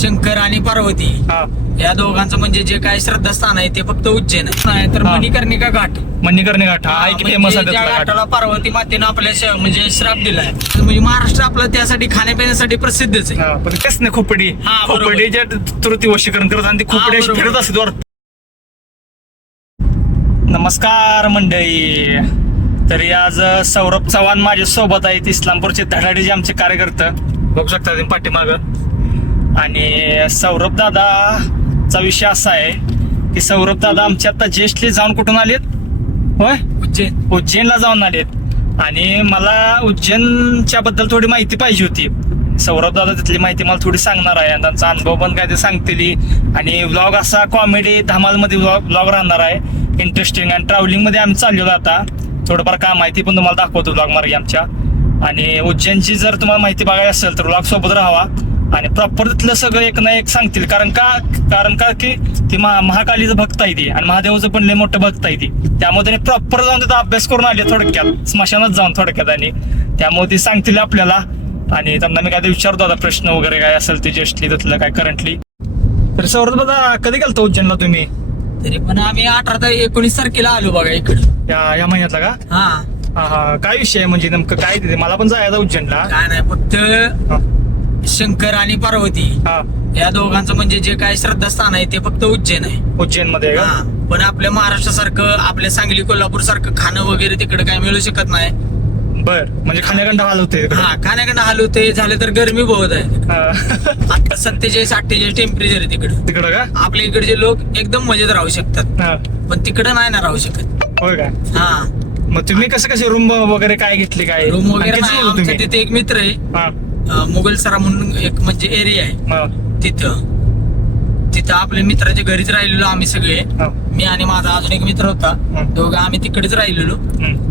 शंकर आणि पार्वती हा या दोघांचं म्हणजे जे काय श्रद्धास्थान आहे ते फक्त उज्जैन आहे तर हा. मणिकर्णिका घाट मणिकर्णी घाट हा आहे की म्हणजे फेमस आहे ज्या त्यातला घाट. घाटाला पार्वती मातेनं आपल्या म्हणजे श्राप दिलाय म्हणजे महाराष्ट्र आपला त्यासाठी खाण्यापिण्यासाठी प्रसिद्धच आहे. हा, पण तेच नाही खोपडी हा, बरोबर. खोपडीच्या तृती वशीकरण करत आणि ती खोपडी अशी बरोबर. फिरत असते वर. नमस्कार मंडळी. तरी आज सौरभ चव्हाण माझ्या सोबत आहेत, इस्लामपूरचे धडाडीचे आमचे कार्यकर्ते बघू शकता तुम्ही पाठीमाग. आणि सौरभ दादाचा विषय असा आहे की सौरभ दादा आमचे आता ज्येष्ठले जाऊन कुठून आलेत? होय, उज्जैनला जाऊन आलेत. आणि मला उज्जैनच्या बद्दल थोडी माहिती पाहिजे होती. सौरभ दादा तिथली माहिती मला थोडी सांगणार आहे आणि त्यांचा अनुभव पण काय ते सांगतील. आणि व्लॉग असा कॉमेडी धमालमध्ये व्लॉग राहणार आहे, इंटरेस्टिंग. आणि ट्रॅव्हलिंग मध्ये आम्ही चाललेलो आता, थोडंफार काय माहिती पण तुम्हाला दाखवतो व्लॉग मार्गे आमच्या. आणि उज्जैनची जर तुम्हाला माहिती बघायची असेल तर व्लॉग सोबत राहावा आणि प्रॉपर तिथलं सगळं एक ना एक सांगतील. कारण का की ती महाकालीचं भक्त आहे ती आणि महादेवाचं पण लय मोठं भक्त आहे ती. त्यामुळे त्यांनी प्रॉपर जाऊन तिथं अभ्यास करून आले थोडक्यात, स्मशानात जाऊन थोडक्यात. आणि त्यामुळे ती सांगतील आपल्याला. आणि त्यांना मी काय विचारतो आता प्रश्न वगैरे काय असेल ते ज्येष्ठली तिथलं काय करंटली. तर सौरभ दादा कधी गेलता उज्जैनला तुम्ही? तरी पण आम्ही 18 ते 19 तारखेला आलो बघा इकडे. या महिन्यातला का? हा हा हा. काय विषय आहे म्हणजे नेमकं काय तिथे? मला पण जायचं उज्जैनला. काय नाही, फक्त हा शंकर आणि पार्वती हा. या दोघांचं म्हणजे जे काय श्रद्धास्थान आहे ते फक्त उज्जैन आहे. उज्जैन मध्ये का? हा, पण आपल्या महाराष्ट्रासारखं आपल्या सांगली कोल्हापूर सारखं खाणं वगैरे तिकडे काय मिळू शकत नाही. बर, म्हणजे खाण्याकंड हाल होते तिकडे. हा, खाण्याकडे हाल होते झाले तर गरमी बहुत आहे. हा. आता 47-48 टेम्परेचर आहे तिकडे. तिकडं का? आपल्या इकडचे लोक एकदम मजेत राहू शकतात, हा. पण तिकडे नाही ना राहू शकत. होय का? हा, मग तुम्ही कसे रूम वगैरे काय घेतली काय? रूम वगैरे आणि किती नाही. जण आमच्या तुम्ही? तिथे एक मित्र आहे, हा मुघलसरा म्हणून एक म्हणजे एरिया आहे. हा, तिथं आपल्या मित्राच्या घरीच राहिलेलो आम्ही सगळे. हा. मी आणि माझा अजून एक मित्र होता, दोघं आम्ही तिकडेच राहिलेलो. हम्म.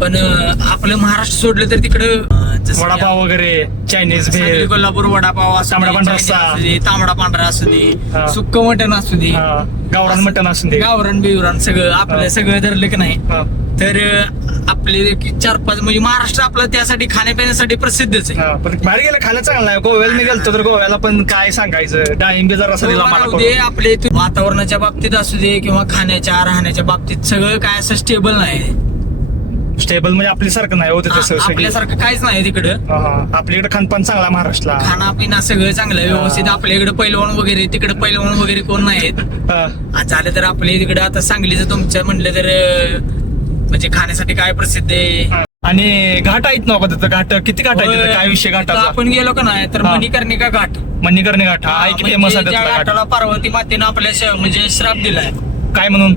पण आपलं महाराष्ट्र सोडलं तर तिकडं जसं की वडापाव वगैरे, चायनीज सांगली भेळ, कोल्हापूर वडापाव असू तांबडा दे, पांढरा चायनीज रस्सा. असू दे, तांबडा पांढरा असू दे, हा. सुक्क मटण असू दे, हा, गावरान मटण असून दे. गावरान बिवरान सगळं आपलं हा. सगळं धरलं की नाही. हा, तर आपले 4-5 म्हणजे महाराष्ट्र आपलं त्यासाठी खाण्यापिण्यासाठी प्रसिद्धच आहे. हा. पण बाहेर गेलं खायला चांगलं आहे. गोव्याला मी गेलतो तर गोव्याला पण काय सांगायचं, डाळिंबी जरा असं दिला मला राहू दे, आपले इथे वातावरणाच्या बाबतीत असू दे किंवा खाण्याच्या राहण्याच्या बाबतीत सगळं काय असं स्टेबल नाही. स्टेबल म्हणजे आपल्यासारखं नाही होत तसं सगळं. आपल्यासारखं काहीच नाही तिकडं. आपल्याकडे खानपान चांगला महाराष्ट्रला. खाना पिना सगळं चांगलं आहे, व्यवस्थित. आपल्या इकडे पैलवान वगैरे, तिकडे पैलवान वगैरे कोण नाहीत. हा. झालं तर आपल्या तिकडे आता सांगलीचं तुमचं म्हणलं तर म्हणजे खाण्यासाठी काय प्रसिद्ध आहे. आणि घाट आहेत ना का तिथं? घाट किती घाट आहे तिथं? काय विषय तिथं घाटाचा? आपण गेलो का नाही तर हा. मणिकर्णिका घाट. मणिकर्णी घाट हा आहे की फेमस म्हणजे आहे ज्या त्यातला घाट? घाटाला पार्वती मातेनं आपल्या म्हणजे श्राप दिलाय काय म्हणून?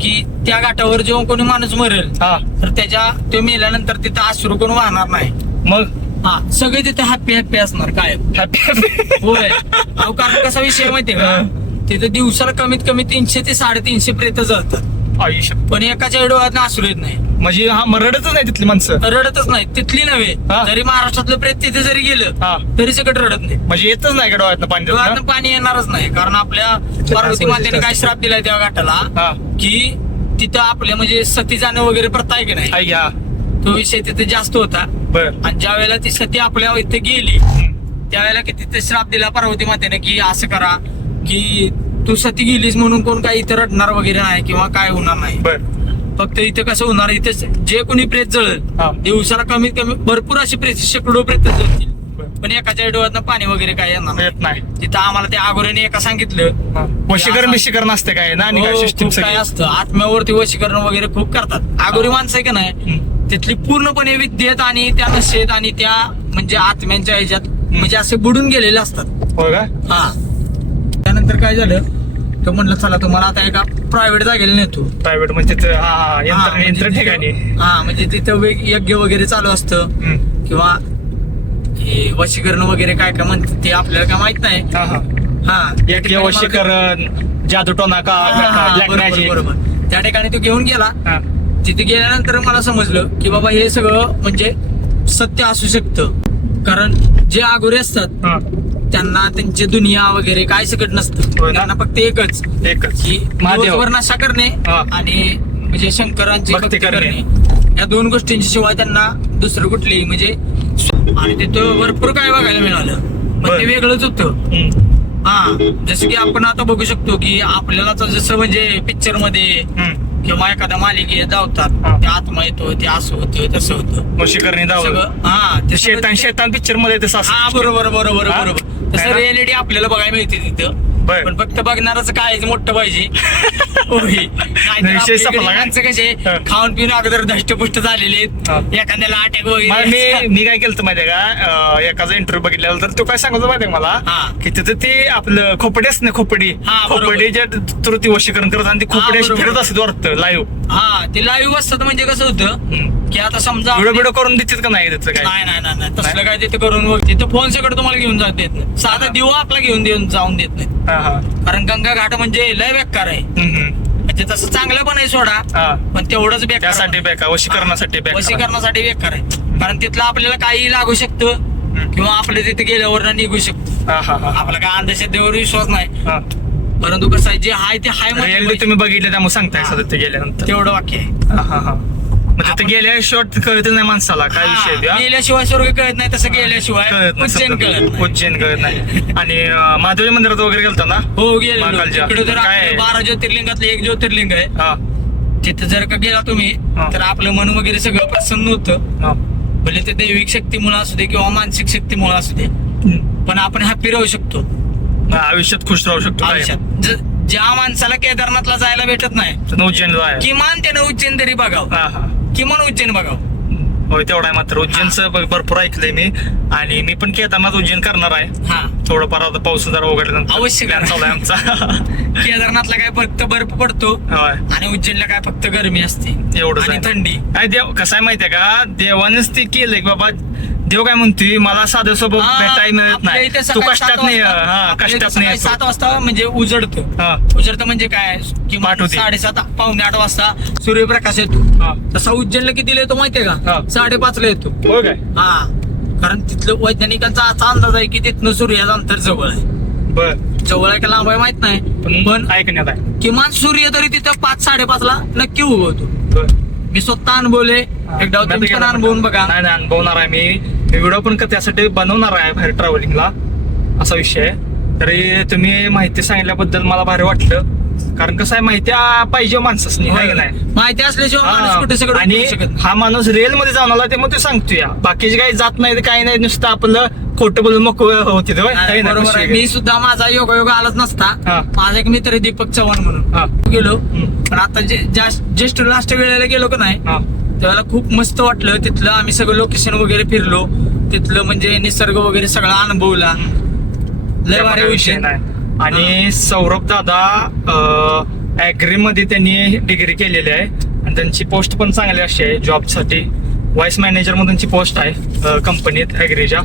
की त्या घाटावर जेव्हा कोणी माणूस मरेल हा. तर तो मेल्यानंतर तिथं अश्रू कोण वाहणार नाही. मग हा, सगळे तिथे हॅपी हॅपी असणार काय. हॅपी. होय. अहो, कारण कसा विषय माहितीये का, तिथे दिवसाला कमीत कमी 300 ते 350 प्रेत जळतात, आयुष्य. पण एकाच्या डोळ्यात अश्रू येत नाही. म्हणजे हा मरडच नाही तिथली माणसं. रडतच नाही तिथली नव्हे. हा. जरी महाराष्ट्रातलं प्रेत तिथे जरी गेलं हा. तरी सकट रडत नाही. म्हणजे येतच नाही का डोळ्यातनं पाणी डोळ्यातनं त्यातनं? पाणी येणारच नाही. कारण आपल्या पार्वती मातेने काय श्राप दिलाय त्या घाटाला हा. की तिथं आपल्या म्हणजे सती जाणं वगैरे प्रथा आहे की नाही, आई घ्या. तो विषय तिथे जास्त होता. बर. आणि ज्या वेळेला ती सती आपल्या इथे गेली त्यावेळेला की तिथे श्राप दिला पार्वती मातेने की असं करा की तू सती गेलीस म्हणून कोण काही इथं रडणार वगैरे नाही किंवा काय होणार नाही. बर. फक्त इथं कसं होणार, इथे जे कोणी प्रेत जळेल हा. दिवसाला कमीत कमी भरपूर अशी प्रेत, शेकडो प्रेत जळतील, बर. पण एकाच्या डोळ्यातनं पाणी वगैरे काय येणार नाही. येत नाही. तिथं आम्हाला त्या अगोदरने एका सांगितलं वशीकरण बिशीकरण असते काय ना? आणि काय हो, सिस्टीम खूप काय असतं आत्म्यावरती वशीकरण वगैरे खूप करतात. अगोदरी माणसं आहे का नाही तिथली पूर्णपणे विद्येत आणि त्या नशेत आणि त्या म्हणजे आत्म्यांच्या ह्याच्यात म्हणजे असे बुडून गेलेले असतात. होय का? हा. त्यानंतर काय झालं तर म्हणलं चला तुम्हाला आता एका प्रायव्हेट जागेला नेतो. प्रायव्हेट म्हणजे तिथं हा हा, यंत्र म्हणजे यंत्र तिथं- ठिकाणी. हा, म्हणजे तिथं यज्ञ वगैरे चालू असतं किंवा हे वशीकरण वगैरे काय काय म्हणतात ते आपल्याला काय माहित नाही. हा हा. हा, यज्ञ, वशीकरण, जादूटोना का ब्लॅक बरोबर मॅजिक. बरोबर. त्या ठिकाणी तो घेऊन गेला. हा. तिथे गेल्यानंतर मला समजलं की बाबा हे सगळं म्हणजे सत्य असू शकतं. कारण जे आगोरे असतात हा. त्यांना त्यांची दुनिया वगैरे काय सकट नसतं. होय ना? त्यांना फक्त एकच एकच की महादेव. दिवसभर नशा करणे हा. आणि म्हणजे शंकरांची भक्ती भक्ती करणे. करणे, या दोन गोष्टींच्या शिवाय त्यांना दुसरं कुठलेही म्हणजे आणि तिथं भरपूर काय बघायला मिळालं, पण बर. ते वेगळंच होतं. हा जसं की आपण आता बघू शकतो की आपल्याला तर जसं म्हणजे पिक्चर मध्ये किंवा एखाद्या मालिकेत धावतात ते आत्मा येतो ते असं होतं तसं होतं वशीकरणी दाव सगळं हा ते शेतान शेतान पिक्चर मध्ये तसं असतं. हा बरोबर बरोबर हा? बरोबर तसं है ना? रियालिटी आपल्याला बघायला मिळते तिथं बर. पण फक्त बघणारच काय मोठं पाहिजे होय. नाहीतर विषय आपल्या संपला इकडे का? माणसं कसे हा. खाऊन पिऊन अगोदर धष्टपुष्ट झालेले हा. आहेत एखाद्याला अटॅक मला वगैरे मी काय केलं माहितीये का एकाचा इंटरव्ह्यू बघितलेला तर तो काय सांगतो माहितीये मला हा. की तिथं ते आपलं खोपडी असते ना खोपडी हा, बरोबर. खोपडीच्या थ्रू ती वशीकरण करत आणि ती खोपडी अशी बरोबर. फिरत असते वाटतं लाईव्ह हा ते लाईव्ह असतात म्हणजे कसं होतं की आता समजा व्हिडिओ व्हिडिओ करून देतात का नाही त्याचं काय नाही नाही नाही नाही तसलं काय तिथे करून बघ तिथं फोन सगळं तुम्हाला घेऊन जात देत नाही साधा दिवा आपला घेऊन जाऊन देत नाही हा हा कारण गंगा घाट म्हणजे लय बेकार आहे हम्म. म्हणजे तसं चांगलं पण आहे सोडा हा पण तेवढंच बेकार त्यासाठी बेका वशीकरणासाठी बेकार वशीकरणासाठी बेकार आहे कारण तिथलं आपल्याला काही लागू शकतं किंवा आपल्या तिथे गेल्यावर निघू शकतो हा हा हा आपला काय अंधश्रद्धेवर विश्वास नाही हा परंतु कसं आहे जे आहे ते हाय रिअली म्हणजे तुम्ही बघितलं त्यामुळे सांगताय सध्या ते गेल्यानंतर तेवढं वाक्य आहे हा हा हा मग तिथे गेल्या शॉर्ट कळत नाही माणसाला काय विषय आहे ते, हा, हा? गेल्याशिवाय स्वर्ग कळत नाही तसं गेल्याशिवाय कळत नाही उज्जैन सध्या. कळत नाही उज्जैन कळत नाही आणि महादेव मंदिरात वगैरे गेलता ना हो गेलो महाकालच्या. तिकडे तर काय आहे? 12 ज्योतिर्लिंगातलं एक ज्योतिर्लिंग आहे हा तिथं जर का गेला तुम्ही हा. तर आपलं मन वगैरे सगळं प्रसन्न होतं हा भले ते दैविक शक्तीमुळे असू दे किंवा मानसिक शक्तीमुळे असू दे पण आपण हॅपी राहू शकतो आयुष्यात खुश राहू शकतो काय आयुष्यात ज्या माणसाला केदारनाथला जायला भेटत नाही उज्जैनला आहे किमान त्यानं उज्जैन तरी बघावं हा हा किमान उज्जैन बघावं होय तेवढा आहे मात्र उज्जैनचं भरपूर ऐकलंय मी आणि मी पण केदारनाथ उज्जैन करणार आहे हा थोडंफार आता पाऊस जरा उघडल्यानंतर अवश्य plan करा. चालू आहे आमचा केदारनाथला काय फक्त बर्फ पडतो होय आणि उज्जैनला काय फक्त गरमी असते एवढंच आणि आहे. थंडी काय देव कसं आहे माहितीये का देवानेच ते केलंय की बाबा देव काय म्हणतोय मला साधं सोबत हा, भेटायला मिळत आपल्या नाही इथे तू सकाळी कष्टात 7 नाही वाजता- हा आपल्या इथे कष्टात नाही सकाळी 7 वाजता म्हणजे उजडतं हा उजडतं म्हणजे काय किंवा पहाटे. 7:30 पावणे 8 वाजता सूर्यप्रकाश येतो हा तसा उज्जैनला कितीला येतो माहितीये का हा. 5:30 ला येतो हो काय हा कारण तिथलं वैज्ञानिकांचा असा अंदाज आहे की तिथनं सूर्याचं अंतर जवळ आहे बर जवळ आहे का लांब आहे माहित नाही पण ऐकण्यात आहे किमान सूर्य तरी तिथं 5-5:30 ला नक्की उगवतो बर मी स्वतः अनुभवले एकदा मी आता तुम्ही पण गेला अनुभवून पण- बघा नाही नाही अनुभवणार आहे मी व्हिडिओ पण त्यासाठी बनवणार आहे बाहेर ट्रॅव्हलिंगला असा विषय आहे तरी तुम्ही माहिती सांगितल्याबद्दल मला भारी वाटलं कारण कसं आहे माहिती पाहिजे माणसासनी आहे की नाही माहिती असल्याशिवाय माणूस कुठे हा. सगळं आणि करू शकत नाही. हा माणूस रिअल मध्ये जाऊन आला ते मग ते सांगतोय बाकीचे काही जात नाही काही नाही नुसतं आपलं खोटं बोलून मग होते ते, होय? काही नाही, बरोबर आहे विषय मी सुद्धा माझा योगायोग आलाच नसता हा. माझा एक मित्र आहे दीपक चव्हाण म्हणून हा. गेलो हम्म. पण आता जस्ट लास्ट वेळेला गेलो का नाही हा. त्यावेळेला खूप मस्त वाटलं तिथलं आम्ही सगळं लोकेशन वगैरे फिरलो तिथलं म्हणजे निसर्ग वगैरे सगळा अनुभवला लय त्यामुळे भारी काही विषय विषय नाही आणि सौरभ दादा ऍग्री मध्ये त्यांनी डिग्री केलेली आहे आणि त्यांची पोस्ट पण चांगली अशी आहे जॉबसाठी व्हाईस मॅनेजर म्हणून त्यांची पोस्ट आहे कंपनीत ऍग्रीच्या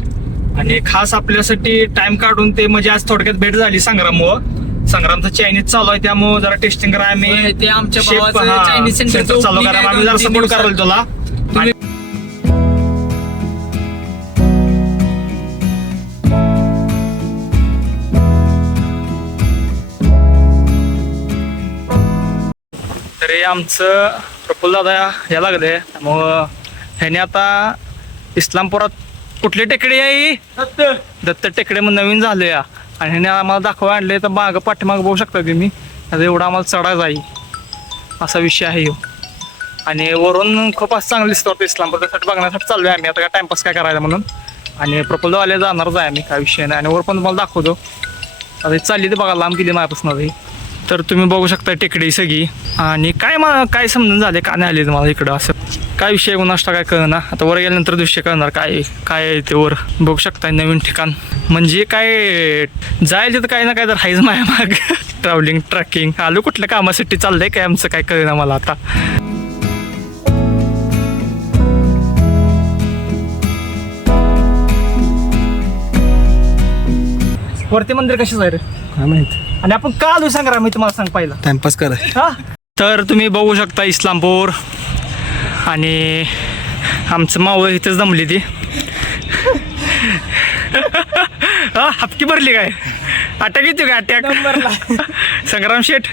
आणि खास आपल्यासाठी टाइम काढून ते म्हणजे आज थोडक्यात भेट झाली संग्राममुळं संग्रामचं चायनीज चालू आहे त्यामुळे जरा टेस्टिंग करा होय, आम्ही ते आमच्या शेफ, भावाचं हा, चायनीज सेंटर सेंटर चालू करा आम्ही जरा सपोर्ट कराल तुला तुम्ही- तरी आमचं प्रफुल्ल दादा या लागले त्यामुळं ह्याने आता इस्लामपुरात कुठली टेकडी आहे ही? दत्त टेकडे मग नवीन झाले या आणि ह्याने आम्हाला दाखवा आणले तर मागं पाठीमाग बघू शकता तुम्ही आता एवढा आम्हाला चढा जाईल असा विषय आहे ह्यो. आणि वरून खूप असं चांगलं दिसतो इस्लामपूर त्यासाठी बघण्यासाठी चाललोय आम्ही आता काय टाइमपास काय करायचा म्हणून आणि प्रफुल्लवाले जाणारच आहे आम्ही काय विषय नाही आणि वर पण तुम्हाला दाखवतो आता चालली ते बघा लांब किती माझ्यापासून आता ही. तर तुम्ही बघू शकता टेकडी सगळी आणि काय समजून झाले का नाही आले तुम्हाला इकडं असं काय विषय गुणाष्टा काय कळणार आता वर गेल्यानंतर दृश्य कळणार काय आहे ते वर बघू शकता नवीन ठिकाण म्हणजे काय जायला तिथं काही ना काय तर हायच माया माग ट्रॅव्हलिंग ट्रॅकिंग आलो कुठल्या कामासाठी चाललंय काय आमचं काय कळणार मला आता वरती मंदिर कशाच आहे रे काय माहित आणि आपण का आलो सांगा मी तुम्हाला सांग पाहिलं टाइमपास कराय हा तर तुम्ही बघू शकता इस्लामपूर आणि आमचं मावळ इथेच दमली ती हा हपकी भरली काय अटॅक येते काय अटॅक संग्राम शेठ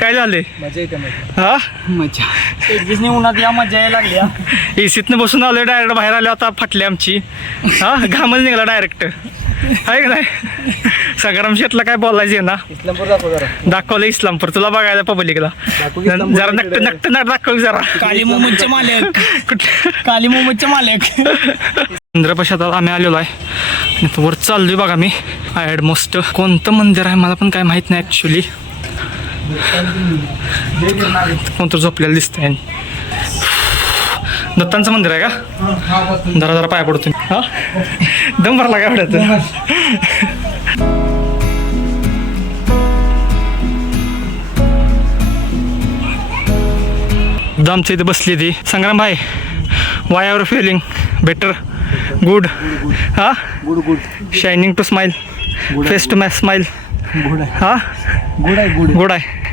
काय झाले मजा येते हा मजा उन्हात या मजा यायला लागली एसीतनं बसून आलोय डायरेक्ट बाहेर आलो आता फाटली आमची हा घामच निघाला डायरेक्ट आहे का नाही? संग्राम शेटला काय बोलायचे ना, इस्लामपूर दाखव जरा. दाखवलं इस्लामपूर, तुला बघायला पब्लिकला जरा नक्ट दाखव जरा. काली मोहम्मदचे मालक, कुठल्या काली मोहम्मदचे मालक. चंद्रप्रशात आम्ही आलेलो आहे आणि वर चाललोय बघा मी. ॲडमोस्ट कोणतं मंदिर आहे मला पण काय माहित नाही ॲक्च्युली. कोणतं झोपलेलं दिसतंय. दत्तांचं मंदिर आहे का? जरा जरा पाय पडतो हा, दम भरला काय एवढ्यात. आमच्या इथे बसली ती. संग्राम भाई, why are feeling better? Good. हा, shining to smile, face to match smile. Good आहे. हा, गुड आहे.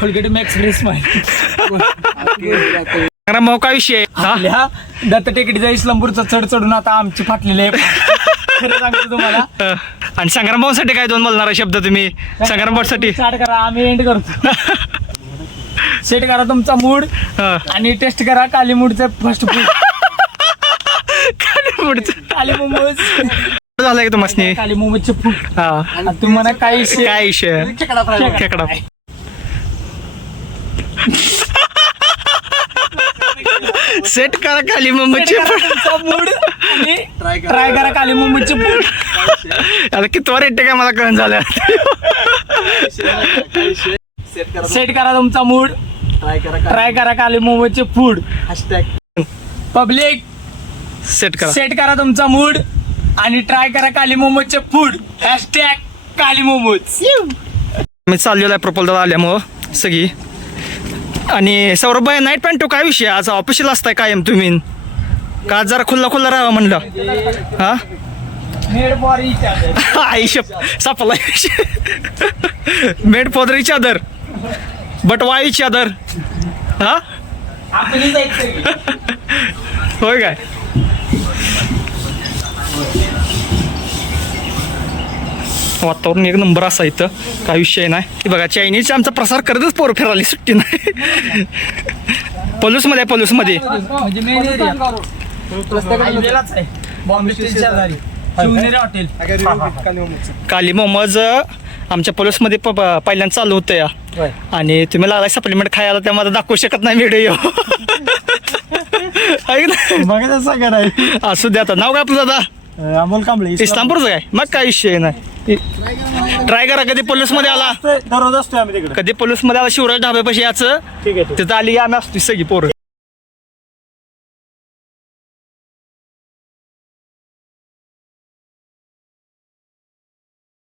कोलगेट मॅक्स फ्रेश माहिती. संग्राम भाऊ काय विषय आहे? हा, आपल्या दत्त टेकडीचा इस्लामपूरचा चढ चढून आता आमची फाटलेली आहे. खरं सांगतो तुम्हाला. आणि संग्राम भाऊसाठी काय दोन बोलणार शब्द तुम्ही? संग्राम भाऊसाठी स्टार्ट करा, आम्ही एंड करतो. सेट करा तुमचा मूड आणि टेस्ट करा काली मूडचं फर्स्ट फूड. काली मोमोज झालं का तुम्हाला? काली मोमोजचे फूड. हा, तुम्हाला काय काय विषय? खेकडा. सेट करा काली मुंबईची. मूड आणि ट्राय करा काली मोमोजचे फूड. आता किती वर येते काय मला कळून झालं. सेट करा तुमचा मूड, ट्राय करा काली मोमोजचे फूड. पब्लिक सेट करा. सेट करा तुमचा मूड आणि ट्राय करा काली मोमोजचे फूड. हॅशटॅग काली मोमोज. मी चाललेलो आहे प्रपोजल आल्यामुळं सगळी. आणि सौरभ भाई, नाईट पॅन्ट काय विषय? आज ऑफिशियल असताय कायम तुम्ही का? जरा खुल्ला राहा म्हणलं. हा, मेड फॉर इच अदर. आयुष्य सापला. Made for each other but why each other. हा, आपली जायचं. होय काय? वातावरण एक नंबर असा इथं, काय विषय नाही. हे बघा, चायनीजचा आमचा प्रसार करतच पोर फिराली, सुट्टी नाही. पलूसमध्ये आहे, पलूसमध्ये. म्हणजे मेन एरिया हायवेलाच आहे. बॉम्बे स्टेशन शेजारी शिवनेरी हॉटेल. काली मोमोज आमच्या पलूसमध्ये पहिल्यांदा चालू होतं या. आणि तुम्ही लागला सप्लिमेंट खायला, त्या मला दाखवू शकत नाही व्हिडिओ. बघा तसं कराय. असू द्या. आता नाव काय आपलं दादा? अमोल कांबळे. इस्लामपूरचं काय? मग काय विषय नाही. ट्राय करा. कधी पलूसमध्ये आला, दररोज असतोय आम्ही तिकडे. कधी पलूसमध्ये आला शिवराज ढाब्यापाशी याचं, ठीक आहे. तिथं आली की आम्ही असतो सगळी पोरं.